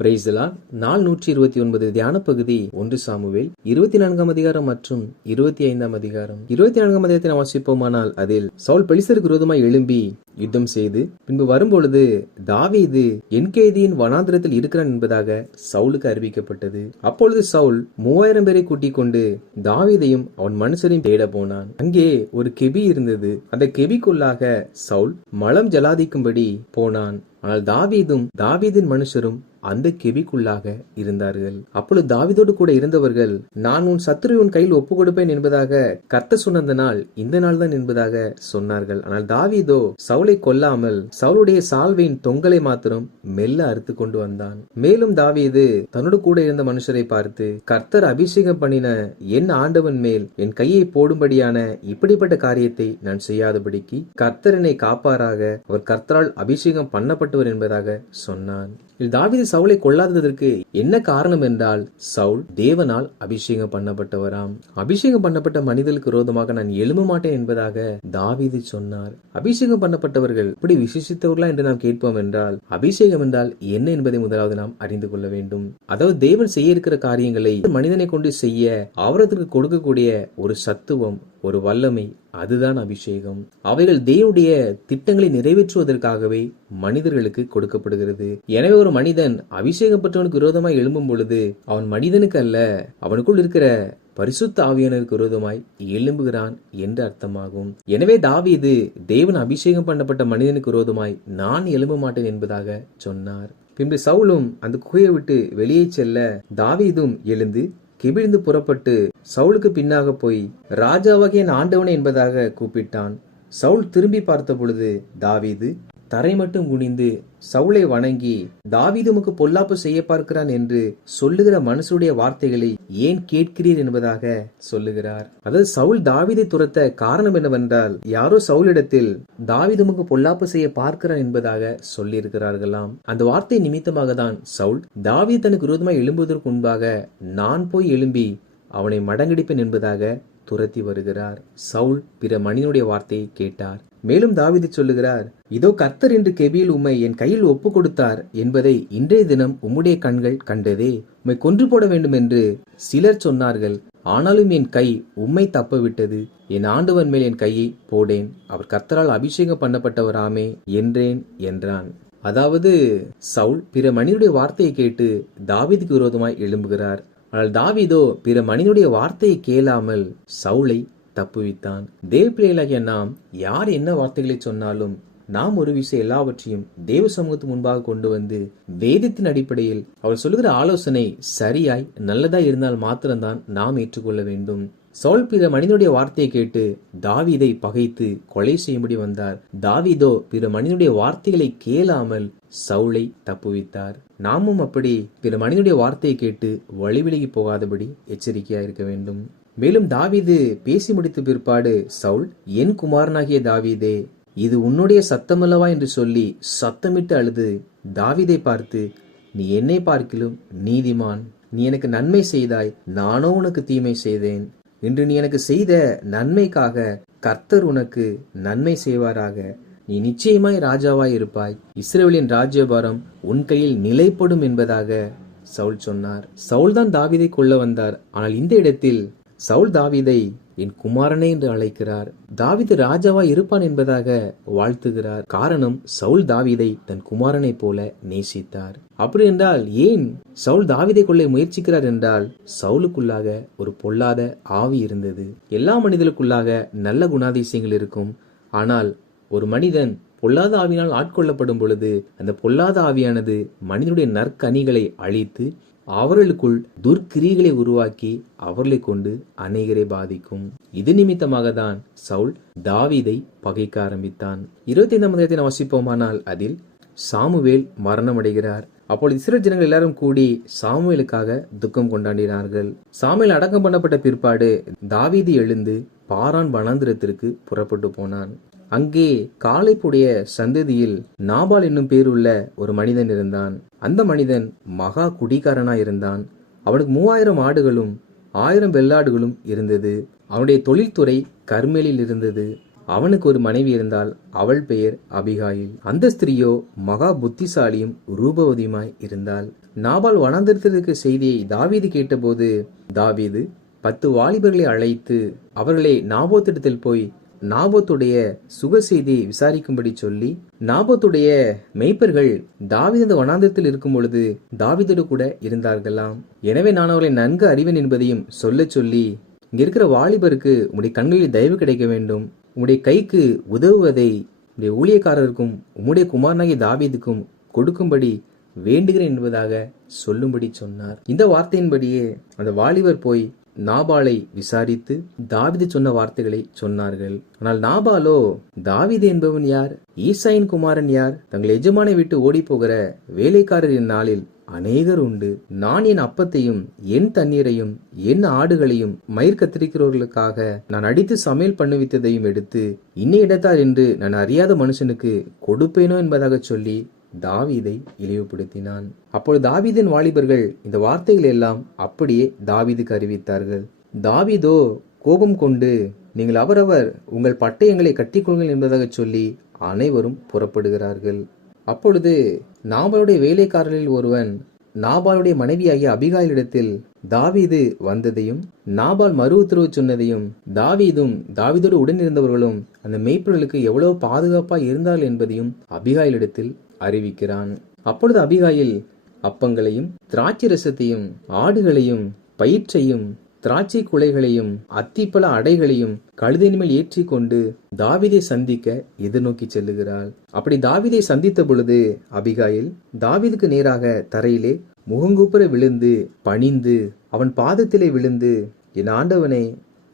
Praise the Lord. நாள் 129 தியான பகுதி 1 சாமுவேல் 24ஆம் அதிகாரம் மற்றும் 25ஆம் அதிகாரம். 24ஆம் அதிகாரத்தை நாம் வாசிப்போமானால் அதில் சவுல் பெலிஸ்தருக்கு விரோதமாய் எழும்பி யுத்தம் செய்து பின்பு வரும்பொழுது தாவீது என்கேதியின் வனாந்திரத்தில் இருக்கிறான் என்பதாக சவுலுக்கு அறிவிக்கப்பட்டது. அப்பொழுது சவுல் 3000 பேரை கூட்டிக் கொண்டு தாவீதையும் அவன் மனுஷரையும் தேட போனான். அங்கே ஒரு கெபி இருந்தது. அந்த கெபிக்குள்ளாக சவுல் மலம் ஜலாதிக்கும்படி போனான். ஆனால் தாவீதின் மனுஷரும் அந்த கெபிக்குள்ளாக இருந்தார்கள். அப்பொழுது தாவீதோடு கூட இருந்தவர்கள், நான் உன் சத்துருவை உன் கையில் ஒப்பு கொடுப்பேன் என்பதாக கர்த்தர் சொன்ன நாள் இந்த நாள் தான் என்பதாக சொன்னார்கள். ஆனால் தாவீதோ சவுலை கொல்லாமல் சவுலுடைய சால்வையின் தொங்கலை மாத்திரம் மெல்ல அறுத்து கொண்டு வந்தான். மேலும் தாவீது தன்னோடு கூட இருந்த மனுஷரை பார்த்து, கர்த்தர் அபிஷேகம் பண்ணின என் ஆண்டவன் மேல் என் கையை போடும்படியான இப்படிப்பட்ட காரியத்தை நான் செய்யாதபடிக்கு கர்த்தர் என்னை காப்பாராக, அவர் கர்த்தரால் அபிஷேகம் பண்ணப்பட்டவர் என்பதாக சொன்னான். தாவீது சவுலை கொள்ளாததற்கு என்ன காரணம் என்றால், சவுல் தேவனால் அபிஷேகம் பண்ணப்பட்டவராம். அபிஷேகம் பண்ணப்பட்ட மனிதர்களுக்கு விரோதமாக நான் எழும்ப மாட்டேன் என்பதாக தாவீது சொன்னார். அபிஷேகம் பண்ணப்பட்டவர்கள் இப்படி விசேஷித்தவர்களா என்று நாம் கேட்போம் என்றால், அபிஷேகம் என்றால் என்ன என்பதை முதலாவது நாம் அறிந்து கொள்ள வேண்டும். அதாவது தேவன் செய்ய இருக்கிற காரியங்களை மனிதனை கொண்டு செய்ய அவரதுக்கு கொடுக்கக்கூடிய ஒரு சத்துவம், ஒரு வல்லமை, அதுதான் அபிஷேகம். அவைகள் தேவனுடைய திட்டங்களை நிறைவேற்றுவதற்காகவே மனிதர்களுக்கு கொடுக்கப்படுகிறது. எனவே ஒரு மனிதன் அபிஷேகம் பெற்றவனுக்கு விரோதமாய் எழும்பும் பொழுது அவன் மனிதனுக்கு அல்ல, அவனுக்குள் இருக்கிற பரிசுத்த ஆவியானவருக்கு விரோதமாய் எழும்புகிறான் என்று அர்த்தமாகும். எனவே தாவீது தேவன் அபிஷேகம் பண்ணப்பட்ட மனிதனுக்கு விரோதமாய் நான் எழும்ப மாட்டேன் என்பதாக சொன்னார். பின்பு சவுலும் அந்த குகையை விட்டு வெளியே செல்ல தாவீதும் எழுந்து கிபிழ்ந்து புறப்பட்டு சவுலுக்கு பின்னாக போய் ராஜாவாகிய என் ஆண்டவனே என்பதாக கூப்பிட்டான். சவுல் திரும்பி பார்த்த பொழுது தாவீது தரை மட்டும் குனிந்து சவுலை வணங்கி, தாவீது உமக்கு பொல்லாப்பு செய்ய பார்க்கிறான் என்று சொல்லுகிற மனுஷனுடைய வார்த்தைகளை ஏன் கேட்கிறீர் என்பதாக சொல்லுகிறார். அதாவது சவுல் தாவீதை துரத்த காரணம் என்னவென்றால், யாரோ சவுலிடத்தில் தாவீது உமக்கு பொல்லாப்பு செய்ய பார்க்கிறான் என்பதாக சொல்லி இருக்கிறார்களாம். அந்த வார்த்தை நிமித்தமாக தான் சவுல் தாவீது தனக்கு விரோதமாய் எழும்புவதற்கு முன்பாக நான் போய் எழும்பி அவனை மடங்கடிப்பேன் என்பதாக துரத்தி வருகிறார். சவுல் பிற மனிதனுடைய வார்த்தையை கேட்டார். மேலும் தாவீது சொல்லுகிறார், இதோ கர்த்தர் என்று கெபியில் உம்மை என் கையில் ஒப்பு கொடுத்தார் என்பதை இன்றைய தினம் உம்முடைய கண்கள் கண்டதே. உம்மை கொன்று போட வேண்டும் என்று சிலர் சொன்னார்கள். ஆனாலும் என் கை உம்மை தப்பவிட்டது. என் ஆண்டவன் மேல் என் கையை போடேன். அவர் கர்த்தரால் அபிஷேகம் பண்ணப்பட்டவராமே என்றேன் என்றான். அதாவது சவுல் பிற மனிதனுடைய வார்த்தையை கேட்டு தாவீதுக்கு விரோதமாய் எழும்புகிறார். ஆனால் தாவீதோ பிற மனிதனுடைய வார்த்தையை கேளாமல் சவுலை தப்புவித்தான். தேவ பிள்ளைகளாகிய நாம் யார் என்ன வார்த்தைகளை சொன்னாலும் நாம் ஒரு விஷயம் எல்லாவற்றையும் தேவ சமூகத்துக்கு முன்பாக கொண்டு வந்து வேதத்தின் அடிப்படையில் அவர் சொல்லுகிற ஆலோசனை சரியாய் நல்லதாய் இருந்தால் மாத்திரம்தான் நாம் ஏற்றுக்கொள்ள வேண்டும். சவுல் பிற மனிதனுடைய வார்த்தையை கேட்டு தாவீதை பகைத்து கொலை செய்யும்படி வந்தார். தாவீதோ பிற மனிதனுடைய வார்த்தைகளை கேளாமல் சவுலை தப்புவித்தார். நாமும் அப்படி பிற மனிதனுடைய வார்த்தையை கேட்டு வழிவிலகி போகாதபடி எச்சரிக்கையா இருக்க வேண்டும். மேலும் தாவீது பேசி முடித்த பிற்பாடு சவுல், என் குமாரனாகிய தாவீதே, இது உன்னுடைய சத்தமல்லவா என்று சொல்லி சத்தமிட்டு அழுது தாவீதை பார்த்து, நீ என்னை பார்க்கிலும் நீதிமான். நீ எனக்கு நன்மை செய்தாய், நானோ உனக்கு தீமை செய்தேன். இன்று நீ எனக்கு செய்த நன்மைக்காக கர்த்தர் உனக்கு நன்மை செய்வாராக. நீ நிச்சயமாய் ராஜாவாய் இருப்பாய். இஸ்ரவேலின் ராஜ்யபாரம் உன் கையில் நிலைப்படும் என்பதாக சவுல் சொன்னார். சவுல் தான் தாவீதை கொல்ல வந்தார். ஆனால் இந்த இடத்தில் சவுல் தாவீதை என் குமாரனே என்று அழைக்கிறார். தாவீது ராஜாவாய் இருப்பான் என்பதாக வாழ்த்துகிறார். காரணம், சவுல் தாவீதை தன் குமாரனை போல நேசித்தார். அப்படி என்றால் ஏன் சவுல் தாவீதை கொள்ள முயற்சிக்கிறார் என்றால், சவுலுக்குள்ளாக ஒரு பொல்லாத ஆவி இருந்தது. எல்லா மனிதர்களுக்குள்ளாக நல்ல குணாதிசயங்கள் இருக்கும். ஆனால் ஒரு மனிதன் பொல்லாத ஆவியினால் ஆட்கொள்ளப்படும் பொழுது அந்த பொல்லாத ஆவியானது மனிதனுடைய நற்கனிகளை அழித்து அவர்களுக்குள் துர்க்கிரியைகளை உருவாக்கி அவர்களை கொண்டு அநேகரை பாதிக்கும். இது நிமித்தமாக தான் சவுல் தாவீதை பகைக்க ஆரம்பித்தான். 25ஆம் அதிகாரத்தை வாசிப்போமானால் அதில் சாமுவேல் மரணம் அடைகிறார். அப்பொழுது இஸ்ரவேல் ஜனங்கள் எல்லாரும் கூடி சாமுவேலுக்காக துக்கம் கொண்டாடினார்கள். சாமுவேல் அடக்கம் பண்ணப்பட்ட பிற்பாடு தாவீது எழுந்து பாரான் வனாந்திரத்திற்கு புறப்பட்டு போனான். அங்கே காலேப்புடைய சந்ததியில் நாபால் என்னும் பேருள்ள ஒரு மனிதன் இருந்தான். அந்த மனிதன் மகா குடிகாரனாய் இருந்தான். அவனுக்கு 3000 ஆடுகளும் 1000 வெள்ளாடுகளும் இருந்தது. அவனுடைய தொழில்துறை கர்மேலில் இருந்தது. அவனுக்கு ஒரு மனைவி இருந்தால், அவள் பெயர் அபிகாயில். அந்த ஸ்திரீயோ மகா புத்திசாலியும் ரூபவதியுமாய் இருந்தாள். நாபால் வனாந்திரத்திற்கு செய்தியை தாவீது கேட்டபோது தாவீது 10 வாலிபர்களை அழைத்து அவர்களை நாபோத்திடத்தில் போய் நாபோத்துடைய சுக செய்தியை விசாரிக்கும்படி சொல்லி, நாபோத்துடைய மேய்ப்பர்கள் தாவீது அந்த வனாந்திரத்தில் இருக்கும் பொழுது தாவீதோடு கூட இருந்தார்களாம். எனவே நான் அவர்களை நன்கு அறிவேன் என்பதையும் சொல்லி, இங்க இருக்கிற வாலிபருக்கு உம்முடைய கண்களில் தயவு கிடைக்க வேண்டும், உம்முடைய கைக்கு உதவுவதை உம்முடைய ஊழியக்காரருக்கும் உம்முடைய குமாரனாகிய தாவீதுக்கும் கொடுக்கும்படி வேண்டுகிறேன் என்பதாக சொல்லும்படி சொன்னார். இந்த வார்த்தையின்படியே அந்த வாலிபர் போய் நாபாலை விசாரித்து தாவீது சொன்ன வார்த்தைகளை சொன்னார்கள். ஆனால் நாபாலோ, தாவீது என்பவன் யார்? ஈசாயின் குமாரன் யார்? தங்கள் எஜமானை விட்டு ஓடி போகிற வேலைக்காரரின் நாளில் அநேகர் உண்டு. நான் என் அப்பத்தையும் என் தண்ணீரையும் என் ஆடுகளையும் மயிர் கத்திரிக்கிறவர்களுக்காக நான் அடித்து சமையல் பண்ணுவித்ததையும் எடுத்து இன்ன இடத்தார் என்று நான் அறியாத மனுஷனுக்கு கொடுப்பேனோ என்பதாக சொல்லி தாவீதை இழிவுபடுத்தினான். அப்பொழுது தாவீதின் வாலிபர்கள் இந்த வார்த்தைகள் எல்லாம் அப்படியே தாவீதுக்கு அறிவித்தார்கள். தாவீதோ கோபம் கொண்டு, நீங்கள் அவரவர் உங்கள் பட்டயங்களை கட்டிக்கொள்ளுங்கள் என்பதாக சொல்லி அனைவரும் புறப்படுகிறார்கள். அப்பொழுது நாபாலுடைய வேலைக்காரர்களில் ஒருவன் நாபாலுடைய மனைவியாகிய அபிகாயிலிடத்தில் தாவீது வந்ததையும் நாபால் மறு உத்தரவு சொன்னதையும் தாவீதும் தாவீதோடு உடன் இருந்தவர்களும் அந்த மேய்ப்பர்களுக்கு எவ்வளவு பாதுகாப்பாய் இருந்தார்கள் என்பதையும் அபிகாயிலிடத்தில் அறிவிக்கிறான். அப்பொழுது அபிகாயில் அப்பங்களையும் திராட்சை ரசத்தையும் ஆடுகளையும் பயிற்சையும் திராட்சை குலைகளையும் அத்திப்பழ அடைகளையும் கழுதையின் மேல் ஏற்றி கொண்டு தாவீதை சந்திக்க எதிர்நோக்கி செல்லுகிறாள். அப்படி தாவீதை சந்தித்த பொழுது அபிகாயில் தாவீதுக்கு நேராக தரையிலே முகங்குப்புற விழுந்து பணிந்து அவன் பாதத்திலே விழுந்து, என் ஆண்டவனே,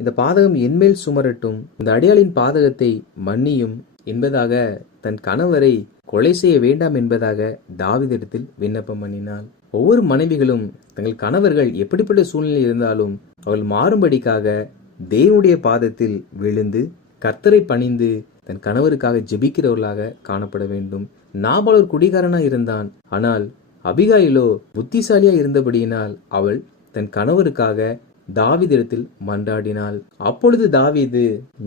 இந்த பாதகம் என்மேல் சுமரட்டும், இந்த அடியாளின் பாதகத்தை மன்னியும் என்பதாக தன் கணவரை கொலை செய்ய வேண்டாம் என்பதாக தாவீதிடத்தில் விண்ணப்பம் பண்ணினாள். ஒவ்வொரு மனைவிகளும் தங்கள் கணவர்கள் எப்படிப்பட்ட சூழ்நிலை இருந்தாலும் அவள் மாறும்படிக்காக தேவனுடைய பாதத்தில் விழுந்து கர்த்தரை பணிந்து தன் கணவருக்காக ஜெபிக்கிறவர்களாக காணப்பட வேண்டும். நாபால் ஒரு குடிகாரனா இருந்தான். ஆனால் அபிகாயிலோ புத்திசாலியா இருந்தபடியினால் அவள் தன் கணவருக்காக தாவீதிடத்தில் மன்றாடினாள். அப்பொழுது தாவீது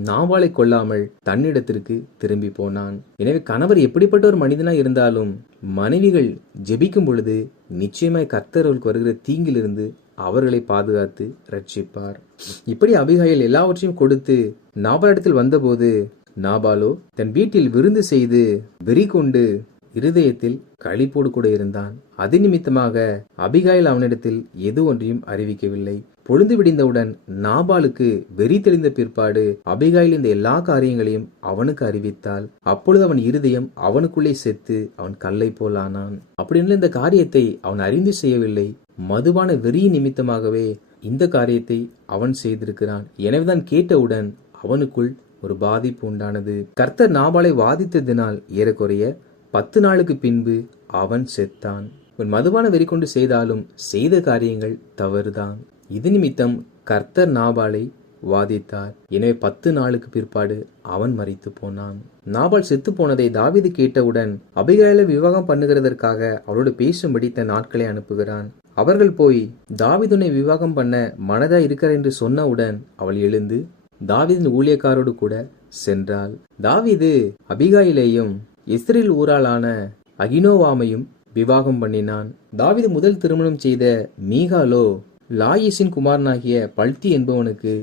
நாபாலை கொல்லாமல் தன்னிடத்திற்கு திரும்பி போனான். எனவே கணவர் எப்படிப்பட்ட ஒரு மனிதனா இருந்தாலும் மனைவிகள் ஜெபிக்கும் பொழுது நிச்சயமாய் கர்த்தர் அவர்களுக்கு வருகிற தீங்கிலிருந்து அவர்களை பாதுகாத்து ரட்சிப்பார். இப்படி அபிகாயில் எல்லாவற்றையும் கொடுத்து நாபாலிடத்தில் வந்தபோது நாபாலோ தன் வீட்டில் விருந்து செய்து வெறி கொண்டு இருதயத்தில் களிப்போடு கூட இருந்தான். அது நிமித்தமாக அபிகாயில் அவனிடத்தில் எது ஒன்றையும் அறிவிக்கவில்லை. பொழுது விடிந்தவுடன் நாபாலுக்கு வெறி தெளிந்த பிற்பாடு அபிகாயில் இந்த எல்லா காரியங்களையும் அவனுக்கு அறிவித்தாள். அப்பொழுது அவன் இருதயம் அவனுக்குள்ளே செத்து அவன் கல்லை போல் ஆனான். அப்படின்னு இந்த காரியத்தை அவன் அறிந்து செய்யவில்லை. மதுபான வெறி நிமித்தமாகவே இந்த காரியத்தை அவன் செய்திருக்கிறான். எனவேதான் கேட்டவுடன் அவனுக்குள் ஒரு பாதிப்பு உண்டானது. கர்த்தர் நாபாலை வாதித்ததினால் ஏறக்குறைய 10 நாளுக்கு பின்பு அவன் செத்தான். உன் மதுபான வெறி கொண்டு செய்தாலும் செய்த காரியங்கள் தவறுதான். இது நிமித்தம் கர்த்தர் நாபாலை வாதித்தார். எனவே 10 நாளுக்கு பிற்பாடு அவன் மரித்து போனான். நாபால் செத்து போனதை தாவீது கேட்டவுடன் அபிகாயிலை விவாகம் பண்ணுகிறதற்காக அவளோடு பேசும்படி தன் ஆட்களை அனுப்புகிறான். அவர்கள் போய் தாவீதுனை விவாகம் பண்ண மனதா இருக்கிறார் என்று சொன்னவுடன் அவள் எழுந்து தாவீதின் ஊழியக்காரோடு கூட சென்றாள். தாவீது அபிகாயிலையும் இஸ்ரேல் ஊராளான அகினோவாமையும் விவாகம் பண்ணினான். தாவீது முதல் திருமணம் செய்த மீகாலோ லாயிசின் குமாரனாகிய பல்தி என்பவனுக்கு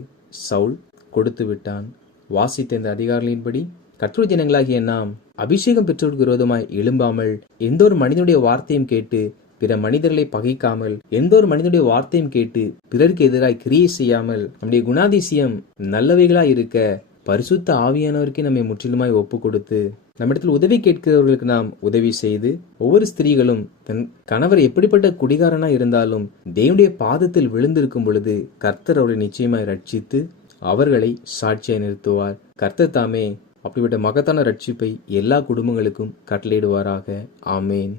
சவுல் கொடுத்து விட்டான். வாசித்த இந்த அதிகாரிகளின்படி கர்த்தருடைய ஜனங்களாகிய நாம் அபிஷேகம் பெற்றோருக்கு விரோதமாய் எழும்பாமல், எந்த ஒரு மனிதனுடைய வார்த்தையும் கேட்டு பிற மனிதர்களை பகைக்காமல், எந்த ஒரு மனிதனுடைய வார்த்தையும் கேட்டு பிறருக்கு எதிராய் கிரியை செய்யாமல், நம்முடைய குணாதிசயம் நல்லவைகளாய் இருக்க பரிசுத்த ஆவியானவருக்கே நம்மை முற்றிலுமாய் ஒப்பு கொடுத்து நம்மிடத்தில் உதவி கேட்கிறவர்களுக்கு நாம் உதவி செய்து, ஒவ்வொரு ஸ்திரீகளும் தன் கணவர் எப்படிப்பட்ட குடிகாரனா இருந்தாலும் தேவனுடைய பாதத்தில் விழுந்திருக்கும் பொழுது கர்த்தர் அவர்களை நிச்சயமாய் ரட்சித்து அவர்களை சாட்சியாய் நிறுத்துவார். கர்த்தர் தாமே அப்படிப்பட்ட மகத்தான ரட்சிப்பை எல்லா குடும்பங்களுக்கும் கட்டளையிடுவாராக. ஆமேன்.